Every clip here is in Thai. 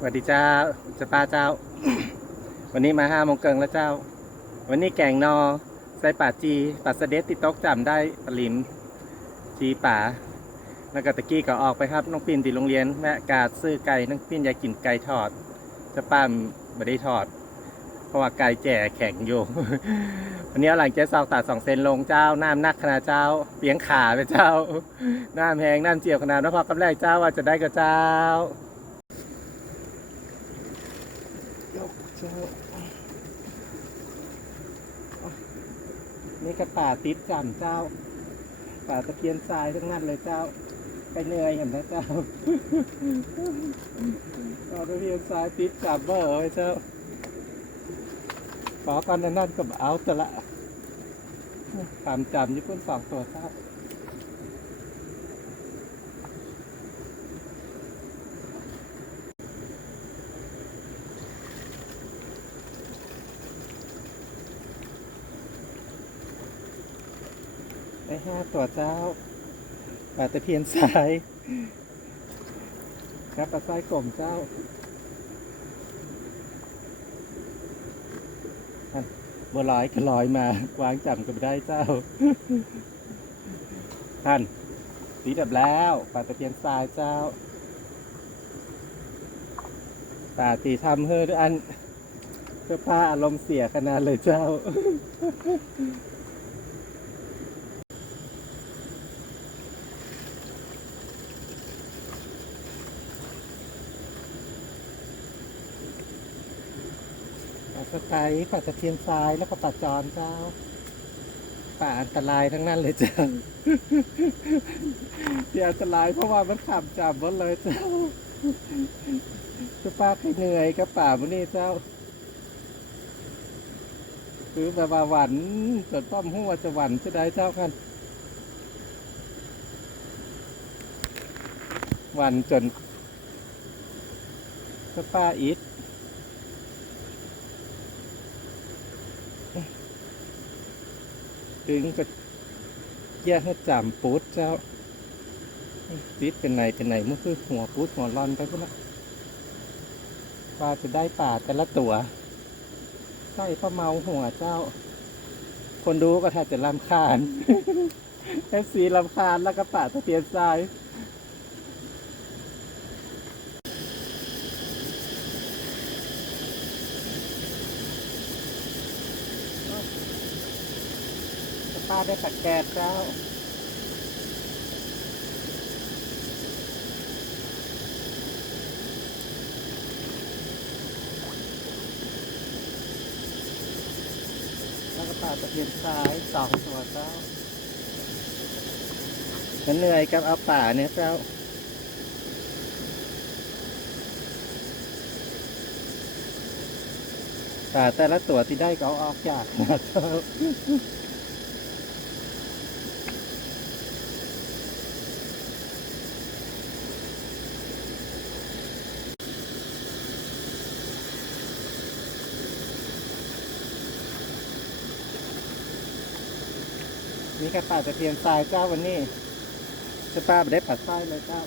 สวัสดีเจ้าจะป้าเจ้า วันนี้มาห้าโมงเกิงแล้วเจ้า วันนี้แกงนอใส่ป่าจีป่าสเด็ดติดต๊กจำได้ปลาลิมจีป่าแล้วก็ตะกี้ก็ออกไปครับน้องปิ่นติโรงเรียนแม่กาดซื้อไก่น้องปิ่นอยากกินไก่ทอด จะป้ามไม่ได้ทอด เพราะว่าไก่แจ่แข็งอยู่ วันนี้หลังเจ๊ซอกตัดสองเซนลงเจ้าน้ำนักขนาดเจ้า เปียงขาไปเจ้าน้ำแหงน้ำเจียวขนาดแล้วพอกำแรกเจ้าว่าจะได้กับเจ้า จ้านี่ก็ป่าติดจำเจ้า ป่าตะเพียนทรายทั้งนั้นเลยเจ้า ไปเหนื่อยเห็นนะเจ้าป่าตะเพียนทรายติดจำเบอร์ไว้เจ้าขอกันนั่นก็เอาแต่ละตามจำญี่ปุ่นสองตัวเจ้า ห้าตัวเจ้าปลาตะเพียนทราย ครับปลาทรายกลมเจ้าอันบัวลอยก็ลอยมากวางจับก็ไม่ได้เจ้า ท่านสีดับแล้วปลาตะเพียนทรายเจ้าปลาตีทำเฮ้อด้วยอันเพื่อป้าอารมณ์เสียขนาดเลยเจ้า ปลาส ไตล์ปลาตะเพียนทรายแล้วก็ปลาจอนเจ้า ป่าอันตรายทั้งนั้นเลยเจ้าที่อันตรายเพราะว่ามันขับจับหมดเลยเจ้าจะป้าใครเหนื่อยกับป่ามันนี่เจ้าคือแบบว่าหวันจนป้อมหัวจะหวันจะได้เจ้ากันหวันจนก็ป้าอิด ถึงก็แยกให้จำปูดเจ้าติดเป็นไหนเป็นไหนมันคือหัวปูดหัวรอนไปพวกนั้นว่าจะได้ป่าแต่ละตัวใส่ป้าเมาหัวเจ้า คนดูก็แทบจะลำคาญเอฟซีลำคาญแล้วก็ป่าตะเพียนทราย ป้าได้ปัดแกดเจ้าแล้วก็ปลาตะเพียนซ้ายสองตัวเจ้าฉันเหนื่อยกับเอาป่าเนี่ยเจ้าป่าแต่ละตัวที่ได้ก็เอาออกจากนะเจ้า นี่ก็ป่าตะเพียนทรายเจ้าวันนี้จะป้าไม่ได้ปัดทรายเลยเจ้า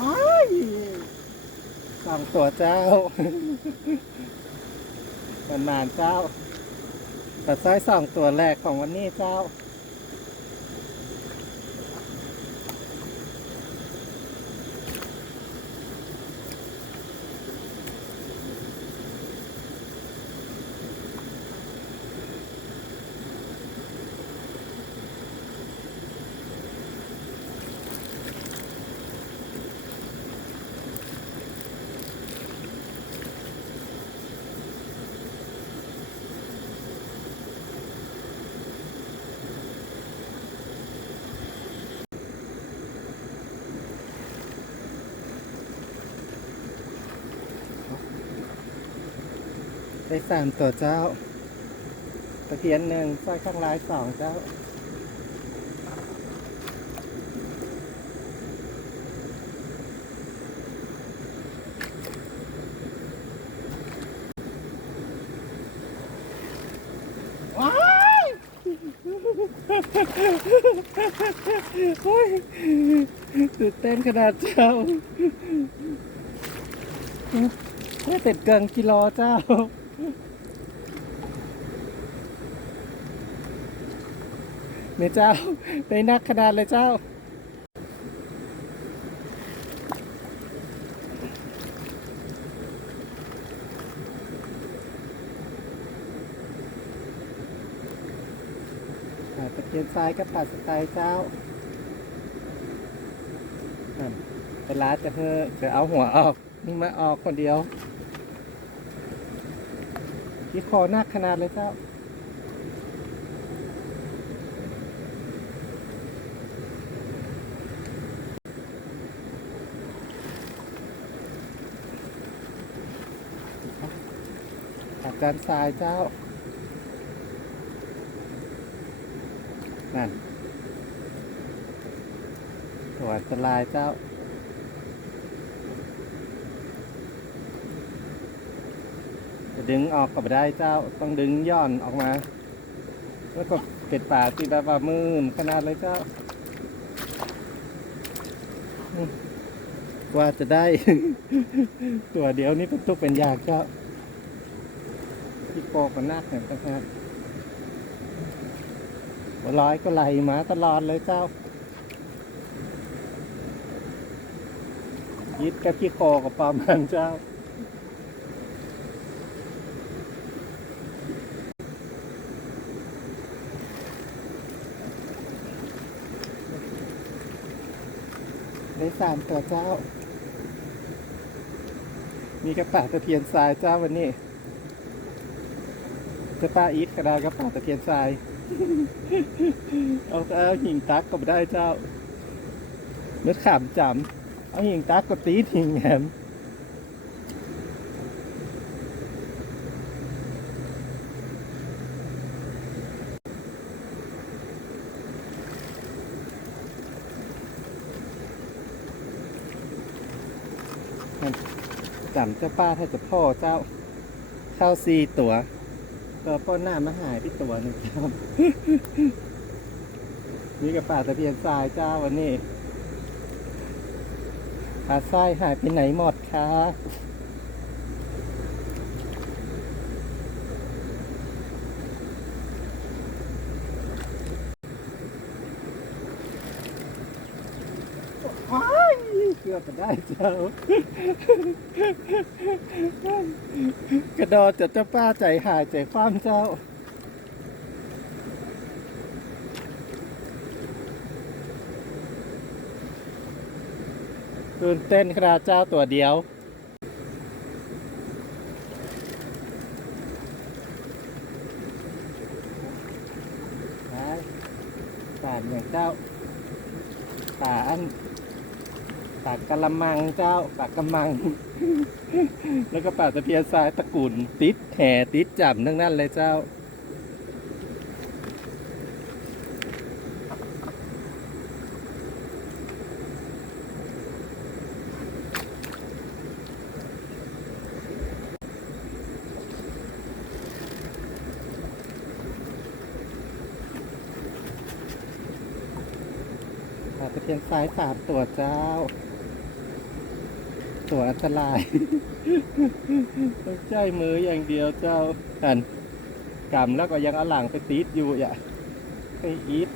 อ้ายสองตัวเจ้า มันนานเจ้าแต่ไส้สองตัวแรกของวันนี้เจ้า ได้สามตัวเจ้า ตะเพียนหนึ่งสร้อยข้างลายสองเจ้า ว้ายโอ้ยตื่นเต้นขนาดเจ้านี่เป็นเกินกิโลเจ้า เนี่ยเจ้า ได้นักขนาดเลยเจ้า ตะเกียนทรายกับป่าสไตล์เจ้านั่นเวลาจะเธอจะเอาหัวออก นี่มาออกคนเดียว ที่คอหนักขนาดเลยเจ้าอาจารย์ทรายเจ้า นั่นตัวอันตรายเจ้า จะ ดึงออกก็ไม่ได้เจ้าต้องดึงย่อนออกมา แล้วก็เก็ดป่าตีแบบว่ามืนขนาดเลยเจ้า กว่าจะได้ ตัวเดียวนี่เป็นทุกเป็นยากเจ้าที่โปกมันนักเนกันครับร้อยก็ไหลมาตลอดเลยเจ้ายิดกับขี้โคกับปลามันเจ้า สามตัวเจ้า มีกระป๋าตะเพียนทรายเจ้าวันนี้จะป้าอีทกระดากระป๋าตะเพียนทราย เอาเอาหิงตักก็ไม่ได้เจ้าเนื้อขามจำเอาหิงตักก็ตีหิ่งแหม จำเจ้าป้าถ้าจะพ่อเจ้าเข้าซีตัวก็ป้อนหน้ามาหายที่ตัวหนึงเจ้านี่กับป่าตะเพียนทรายเจ้าวันนี้ปลาทรายหายไปไหนหมดคะ เกือบจะได้เจ้ากระดดจะเจ้าป้าใจหายใจคว่ำเจ้าตื่นเต้นขนาดเจ้าตัวเดียวปป่านอย่างเจ้าป่าอัน ป่ากะละมังเจ้าป่ากะมัง แล้วก็ป่าตะเพียนทรายตะกุ่นติดแห่ติดจับทั้งนั้นเลยเจ้าป่าตะเพียนทรายสามตัวเจ้า ตัวอันตรายต้องใจมืออย่างเดียวเจ้าอันกำแล้วก็ยังเอาหลังไปตีดอยู่อะไปอีท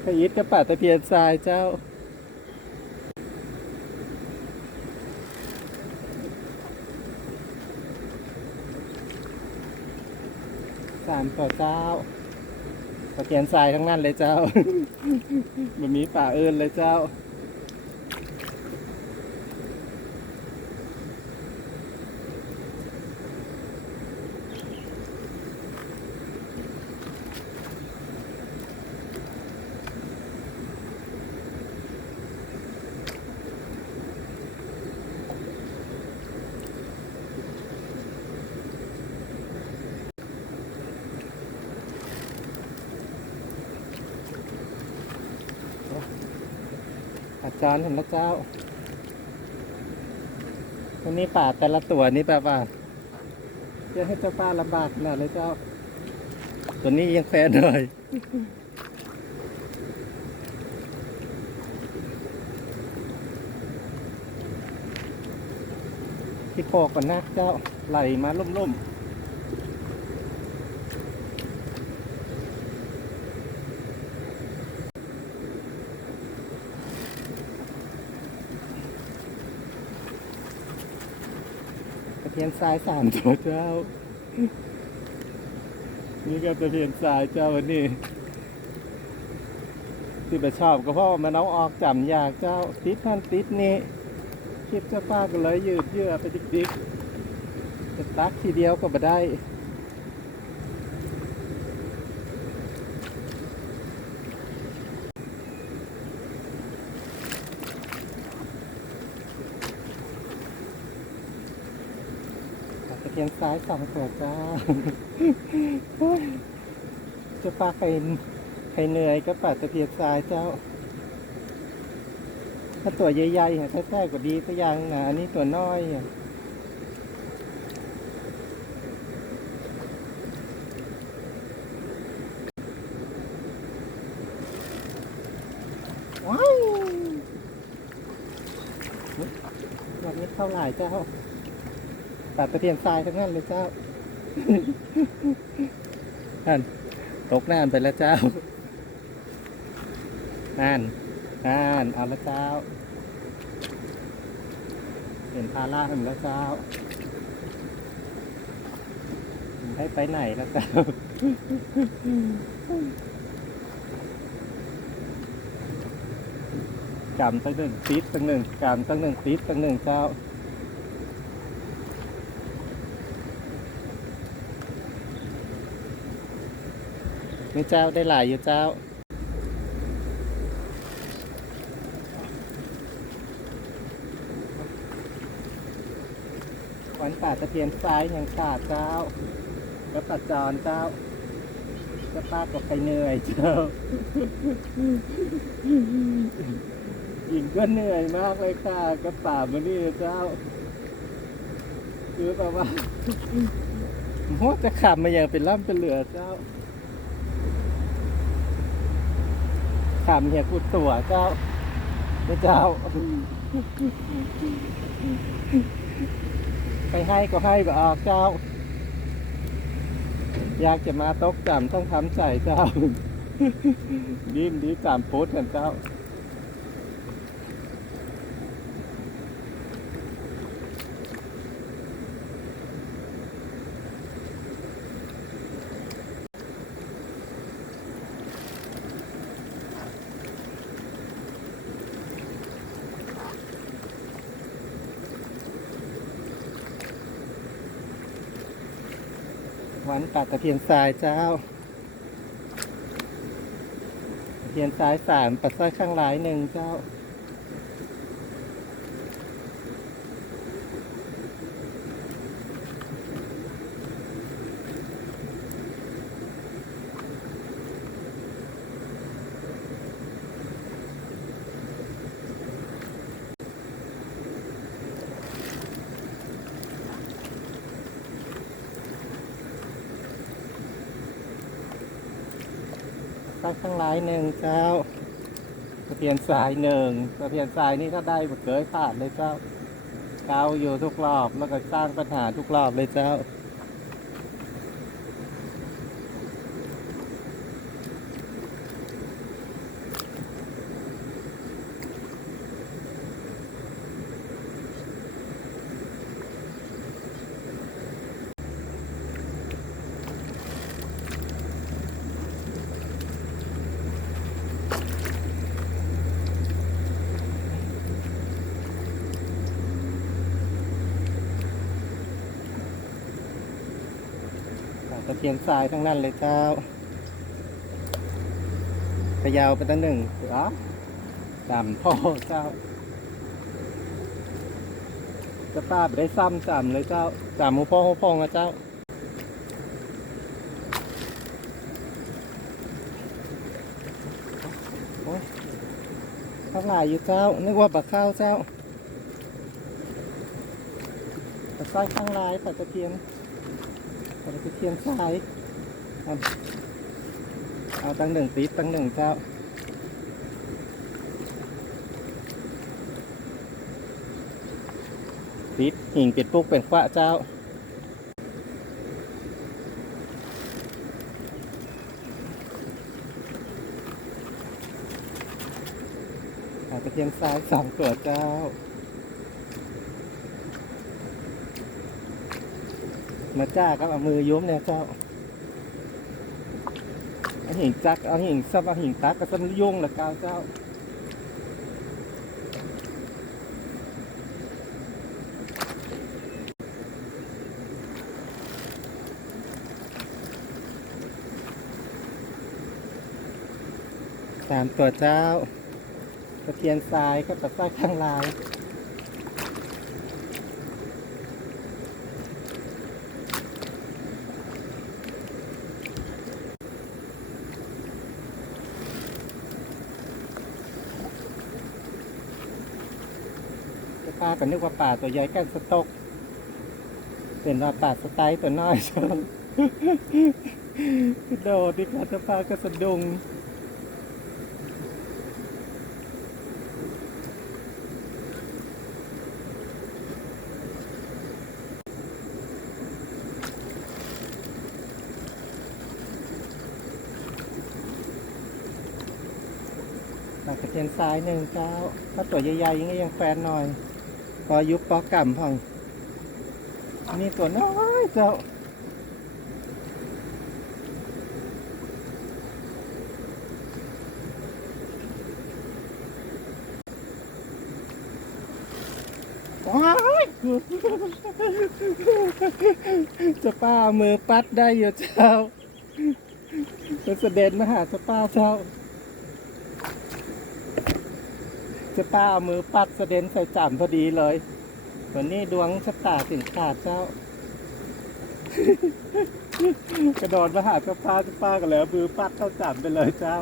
ไปอีทกับป่าตะเพียนทรายเจ้าสามต่อเจ้าตะเพียนทรายทั้งนั้นเลยเจ้ามันมีป่าเอิญเลยเจ้า จารย์เห็นแล้วเจ้าวันนี้ป่าแต่ละตัวนี่แบบว่าจะให้เจ้าป้าลำบากขนาดเลยเจ้า ตัวนี้ยังแฟนหน่อยที่คอก่อนนะเจ้าไหลมาล่มๆตะเพีย นทรายสามตัวเจ้า นี่ก็ตะเพียนทรายเจ้าวันนี้ ที่ไปชอบก็เพราะว่ามันเอาออกจำยากเจ้า ติดนั่นติดนี่คลิปเจ้าป้าก็เลยยืดเยื้อไปดิกๆจะตักทีเดียวก็บ่ได้ ขียงซ้ายสองตัวจ้าจ้าป้าใครใครเหนื่อยก็ปัดตะเพียงซ้ายเจ้า ถ้าตัวใหญ่ๆอะถ้าแท้กว่าดีก็ยังนะอันนี้ตัวน้อยว้าวแบบนี้เข้าไหลายเจ้า ตัดตะเพียนทรายทั้งนั้นเลยเจ้านั่นตกน้ำไปแล้วเจ้านั่นอ่านเอาละเจ้า เห็นพาล่าเห็นแล้วเจ้าให้ไปไหนแล้วเจ้ากำตั้งหนึ่งติดตั้งหนึ่งกำตั้งหนึ่งติดตั้งหนึ่งเจ้า นี่เจ้าได้หลายอยู่เจ้าวันป่าตะเพียนซ้ายยังขาเจ้าก็ตัดจรเจ้าก็ป้าก็ไปเหนื่อยเจ้าหญิงก็เหนื่อยมากเลยค่ะก็ป่ามานี่เจ้าคือแบบว่าโมจะขับมาอย่างเป็นล่ำเป็นเหลือเจ้า ขับเฮียกูตัวเจ้าเจ้า ไปให้ก็ให้ก็ออกเจ้า อยากจะมาตกจำต้องทำใจเจ้า ดิ้นดีจำโพสกันเจ้าานป่าตะเพียนทรายเจ้าตะเพียนทรายสามปัดสร้อยข้างหลายหนึ่งเจ้า ทั้งหลายหนึ่งเจ้าตะเพียนสายหนึ่งตะเพียนสายนี่ถ้าได้เกยผ่านเลยเจ้าเกาอยู่ทุกรอบแล้วก็สร้างปัญหาทุกรอบเลยเจ้าะเพียนทรายทั้งนั้นเลยเจ้าพยาวไปตั้งหนึ่งหรอจำพ่อเจ้า จะป้าไปได้ซ้ำจำเลยเจ้าจำหูพ่อหูพองนะเจ้าข้างหลายอยู่เจ้า นึกว่าปลาข้าวเจ้าปลาสร้ข้างลายปลาตะเพียน ปลาตะเพียนทรายเอาตั้งหนึ่งติดตั้งหนึ่งเจ้าติดหิ่งเป็ดปุกเป็นขวะเจ้าหาตะเพียนซ้ายสองตัวเจ้า มาจ้าก็เอามือย้มเนี่ยเจ้าเอาหิ่งจักเอาหิ่งซับเอาหิ่งตักก็ซับยุ่งละกาวเจ้าสามตัวเจ้าตะเพียนทรายก็ตะไส้ข้างลาย ปลากันนึกว่าป่าตัวใหญ่กันสตก เป็นว่าป่าสไตล์ตัวน้อยชนกระโดดดิค่ะจะปลากระสะดุงปลากระเทียนซ้ายหนึ่งเจ้า ถ้าตัวใหญ่ๆอยังไงยังแฟนหน่อย อยุบปอกำพองนี่ตัวน้อยเจ้าว้ายจะป้าเอามือปัดได้อยู่เจ้าเป็นเสด็จมาหาจะป้าเจ้า จะป้าเอามือปัดเสด็จใส่จ่ำพอดีเลยวันนี้ดวงชะตาถึงขาดเจ้า กระโดดมาหาเจ้าป้าเจ้าป้ากันแล้วมือปัดเข้าจ่ำไปเลยเจ้า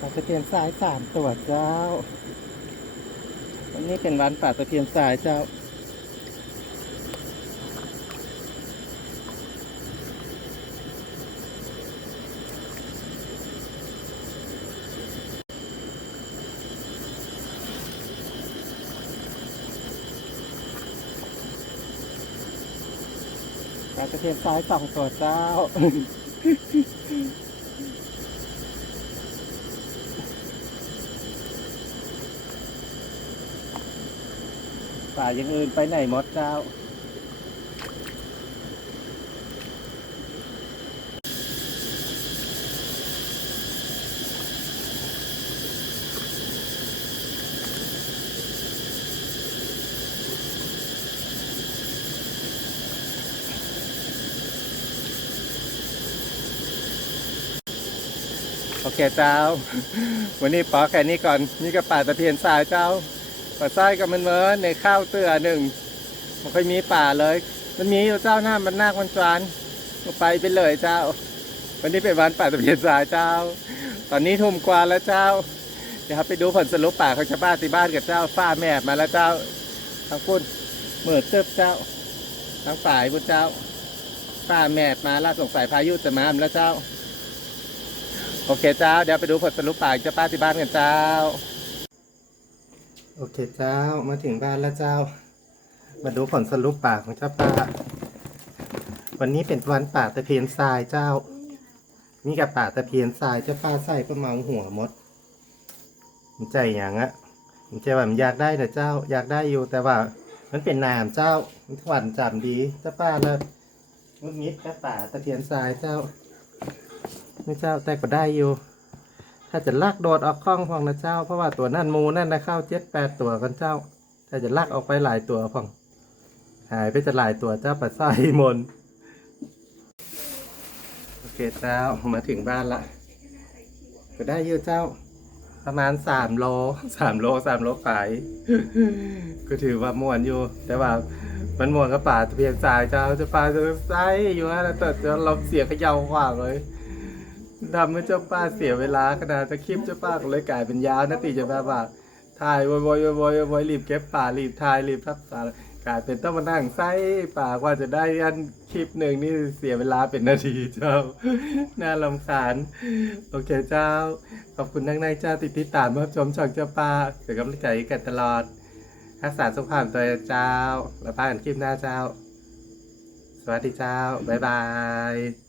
ปลาตะเพียนทรายสามตัวเจ้า วันนี้เป็นวันป่าตะเพียนทรายเจ้า ปลาตะเพียนซ้ายสองตัวเจ้า ป่าอย่างอื่นไปไหนหมดเจ้า โอเคเจ้า วันนี้ปอแค่นี้ก่อนนี่ก็ป่าตะเพียนทรายเจ้าป่าทรายกับมันเมินในข้าวเตือหนึ่งมันค่อยมีป่าเลย มันมีอยู่เจ้าหน้ามันนาคมันจวนไปไปเลยเจ้า วันนี้เป็นวันป่าตะเพียนทรายเจ้า ตอนนี้ทุ่มกว่าแล้วเจ้า เดี๋ยวครับไปดูผลสรุปป่าของชาวบ้านที่บ้านกับเจ้าฝ้าแม่มาแล้วเจ้าทั้งคุณเหมือดเติบเจ้าทั้งฝ่ายบุญเจ้าฝ้าแม่มาล่าสงสัยพายุจะมาแล้วเจ้า โอเคเจ้า เดี๋ยวไปดูผลสรุปป่าเจ้าป้าที่บ้านกันเจ้า โอเคเจ้ามาถึงบ้านแล้วเจ้า มาดูผลสรุปป่าของเจ้าป้า วันนี้เป็นวันป่าตะเพียนทรายเจ้า นี่กับป่าตะเพียนทรายเจ้าป้าใส่ประมาณหัวมดมันใจอย่างอะมันใจว่ามันอยากได้นะเจ้า อยากได้อยู่แต่ว่า มันเป็นนามเจ้ามันหวานจำดีเจ้าป้าเลยงุดงิดกับป่าตะเพียนทรายเจ้า ไม่เจ้าแต่ก็ได้อยู่ ถ้าจะลากโดดออกคล้องพองนะเจ้า เพราะว่าตัวนั่นมูนั่นนะเข้าเจ็ดแปดตัวกันเจ้า ถ้าจะลากออกไปหลายตัวพอง หายไปจะหลายตัวเจ้าปัดไส้มนโอเคเจ้ามาถึงบ้านละก็ได้เยอะเจ้า ประมาณสามโลสามโลสามโลขายก็ถือว่าม่วนอยู่ แต่ว่ามันม่วนกับป่าตะเพียนสายเจ้าจะป่าจะไส้อยู่ฮะแต่จะเราเสียขย่าวขวางเลย ทำให้เจ้าป้าเสียเวลาขนาดจะคลิปเจ้าป้าก็เลยกลายเป็นยาวนาตีจะแบบว่าถ่ายบ่อยๆบ่อยๆบ่อยรีบเก็บป่ารีบถ่ายรีบทับสารกลายเป็นต้องมานั่งไส้ป่ากว่าจะได้อันคลิปหนึ่งนี่เสียเวลาเป็นนาทีเจ้า น่าลำคาญ โอเคเจ้า ขอบคุณนักในเจ้าติดติดตามรับชมช่องเจ้าป่าเป็นกำลังใจให้กันตลอดรักษาสุขภาพตัวเจ้า แล้วพากันคลิปหน้าเจ้า สวัสดีเจ้า บ๊ายบาย